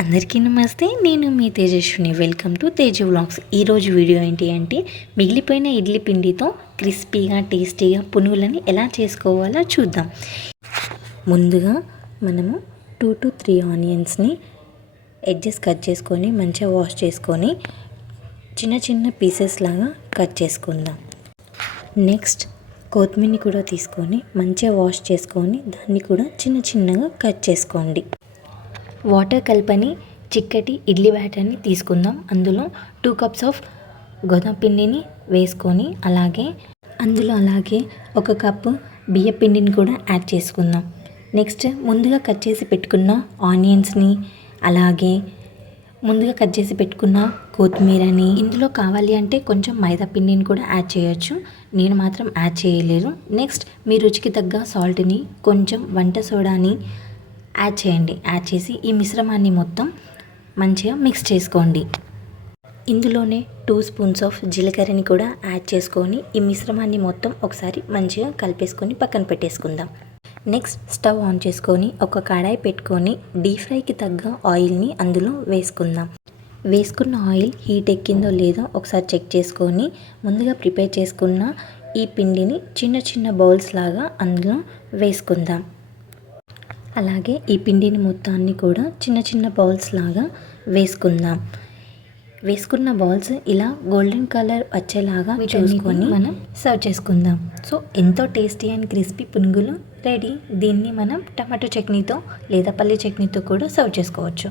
అందరికీ నమస్తే. నేను మీ Tejaswini. Welcome to Teja vlogs. ఈరోజు వీడియో ఏంటి అంటే మిగిలిపోయిన ఇడ్లీ పిండితో క్రిస్పీగా టేస్టీగా పునుగులని ఎలా చేసుకోవాలో చూద్దాం. ముందుగా మనము 2 to 3 ఆనియన్స్ని ఎడ్జెస్ కట్ చేసుకొని మంచిగా వాష్ చేసుకొని చిన్న చిన్న పీసెస్ లాగా కట్ చేసుకుందాం. నెక్స్ట్ కొత్తిమీరని కూడా తీసుకొని మంచిగా వాష్ చేసుకొని దాన్ని కూడా చిన్న చిన్నగా కట్ చేసుకోండి. వాటర్ కలపని చిక్కటి ఇడ్లీ బ్యాటర్ని తీసుకుందాం. అందులో 2 cups ఆఫ్ గోధుమ పిండిని వేసుకొని అలాగే 1 కప్పు బియ్య పిండిని కూడా యాడ్ చేసుకుందాం. నెక్స్ట్ ముందుగా కట్ చేసి పెట్టుకున్న ఆనియన్స్ని అలాగే ముందుగా కట్ చేసి పెట్టుకున్న కొత్తిమీరని ఇందులో కావాలి అంటే కొంచెం మైదా పిండిని కూడా యాడ్ చేయొచ్చు. నేను మాత్రం యాడ్ చేయలేదు. నెక్స్ట్ మీ రుచికి తగ్గ సాల్ట్ని కొంచెం వంట సోడాని యాడ్ చేయండి. యాడ్ చేసి ఈ మిశ్రమాన్ని మొత్తం మంచిగా మిక్స్ చేసుకోండి. ఇందులోనే 2 స్పూన్స్ ఆఫ్ జీలకర్రని కూడా యాడ్ చేసుకొని ఈ మిశ్రమాన్ని మొత్తం ఒకసారి మంచిగా కలిపేసుకొని పక్కన పెట్టేసుకుందాం. నెక్స్ట్ స్టవ్ ఆన్ చేసుకొని ఒక కడాయి పెట్టుకొని డీప్ ఫ్రైకి తగ్గ ఆయిల్ని అందులో వేసుకుందాం. వేసుకున్న ఆయిల్ హీట్ ఎక్కిందో లేదో ఒకసారి చెక్ చేసుకొని ముందుగా ప్రిపేర్ చేసుకున్న ఈ పిండిని చిన్న చిన్న బౌల్స్ లాగా అందులో వేసుకుందాం. అలాగే ఈ పిండిని మొత్తాన్ని కూడా చిన్న చిన్న బౌల్స్ లాగా వేసుకుందాం. వేసుకున్న బౌల్స్ ఇలా గోల్డెన్ కలర్ వచ్చేలాగా చూసుకొని మనం సర్వ్ చేసుకుందాం. సో ఎంతో టేస్టీ అండ్ క్రిస్పీ పునుగులు రెడీ. దీన్ని మనం టమాటో చట్నీతో లేదా పల్లి చట్నీతో కూడా సర్వ్ చేసుకోవచ్చు.